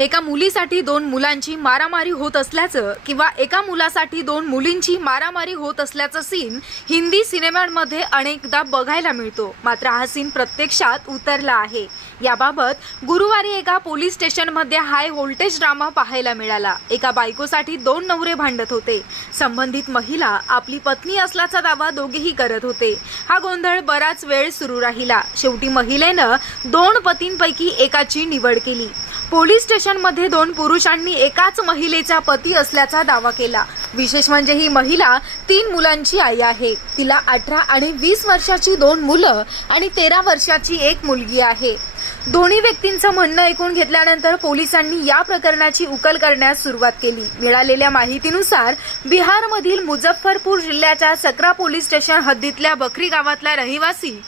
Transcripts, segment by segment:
एका मुलीसाठी दोन मुलांची मारामारी होत असल्याचं किंवा एका मुलासाठी दोन मुलींची मारामारी होत असल्याचं सीन हिंदी सिनेमांमध्ये अनेकदा बघायला मिळतो. मात्र हा सीन प्रत्यक्षात उतरला आहे. याबाबत गुरुवारी एका पोलीस स्टेशनमध्ये हाय व्होल्टेज ड्रामा पाहायला मिळाला. एका बायकोसाठी दोन नवरे भांडत होते. संबंधित महिला आपली पत्नी असल्याचा दावा दोघेही करत होते. हा गोंधळ बराच वेळ सुरू राहिला. शेवटी महिलेनं दोन पतींपैकी एकाची निवड केली. पोलीस स्टेशनमध्ये दोन पुरुषांनी एकाच महिलेचा पती असल्याचा दावा केला. विशेष म्हणजे ही महिला तीन मुलांची आई आहे. तिला अठरा आणि वीस वर्षाची दोन मुलं आणि तेरा वर्षाची एक मुलगी आहे. दोन्ही व्यक्तींचं म्हणणं ऐकून घेतल्यानंतर पोलिसांनी या प्रकरणाची उकल करण्यास सुरुवात केली. मिळालेल्या माहितीनुसार बिहारमधील मुझफ्फरपूर जिल्ह्याच्या सकरा पोलीस स्टेशन हद्दीतल्या बकरी गावातला रहिवासी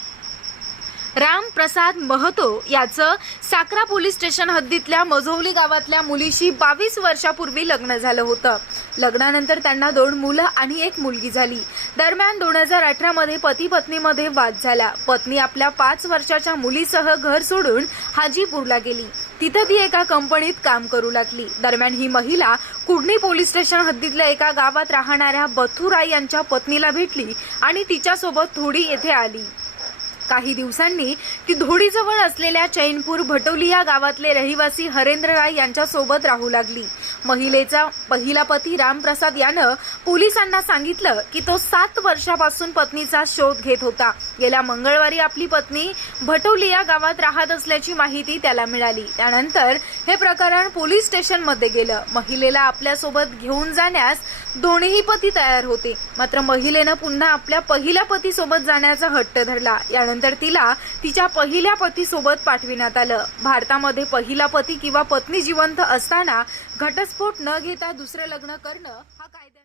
राम प्रसाद महतो याचं साकरा पोलीस स्टेशन हद्दीतल्या मजोवली गावातल्या मुलीशी बावीस वर्षापूर्वी लग्न झालं होतं. लग्नानंतर त्यांना दोन मुलं आणि एक मुलगी झाली. दरम्यान दोन हजार अठरा मध्ये पती पत्नीमध्ये वाद झाला. पत्नी आपल्या पाच वर्षाच्या मुलीसह घर सोडून हाजीपूरला गेली. तिथं ती एका कंपनीत काम करू लागली. दरम्यान ही महिला कुडणी पोलीस स्टेशन हद्दीतल्या एका गावात राहणाऱ्या बथुराई यांच्या पत्नीला भेटली आणि तिच्यासोबत थोडी येथे आली. काही दिवसांनी ती धोडीजवळ असलेल्या चैनपूर भटोली या गावातले रहिवासी हरेंद्र राय यांच्यासोबत राहू लागली. महिलेचा पहिला पती रामप्रसाद यानं पोलिसांना सांगितलं की तो सात वर्षापासून पत्नीचा शोध घेत होता. गेल्या मंगळवारी आपली पत्नी भटवली या गावात राहत असल्याची माहिती त्याला मिळाली. त्यानंतर हे प्रकरण पोलीस स्टेशनमध्ये गेलं. महिलेला आपल्यासोबत घेऊन जाण्यास दोन्ही पती तयार होते. मात्र महिलेनं पुन्हा आपल्या पहिल्या पतीसोबत जाण्याचा हट्ट धरला. यानंतर तिला तिच्या पहिल्या पतीसोबत पाठविण्यात आलं. भारतामध्ये पहिला पती किंवा पत्नी जिवंत असताना घटस्फोट न घेता दुसरं लग्न करणं हा कायदा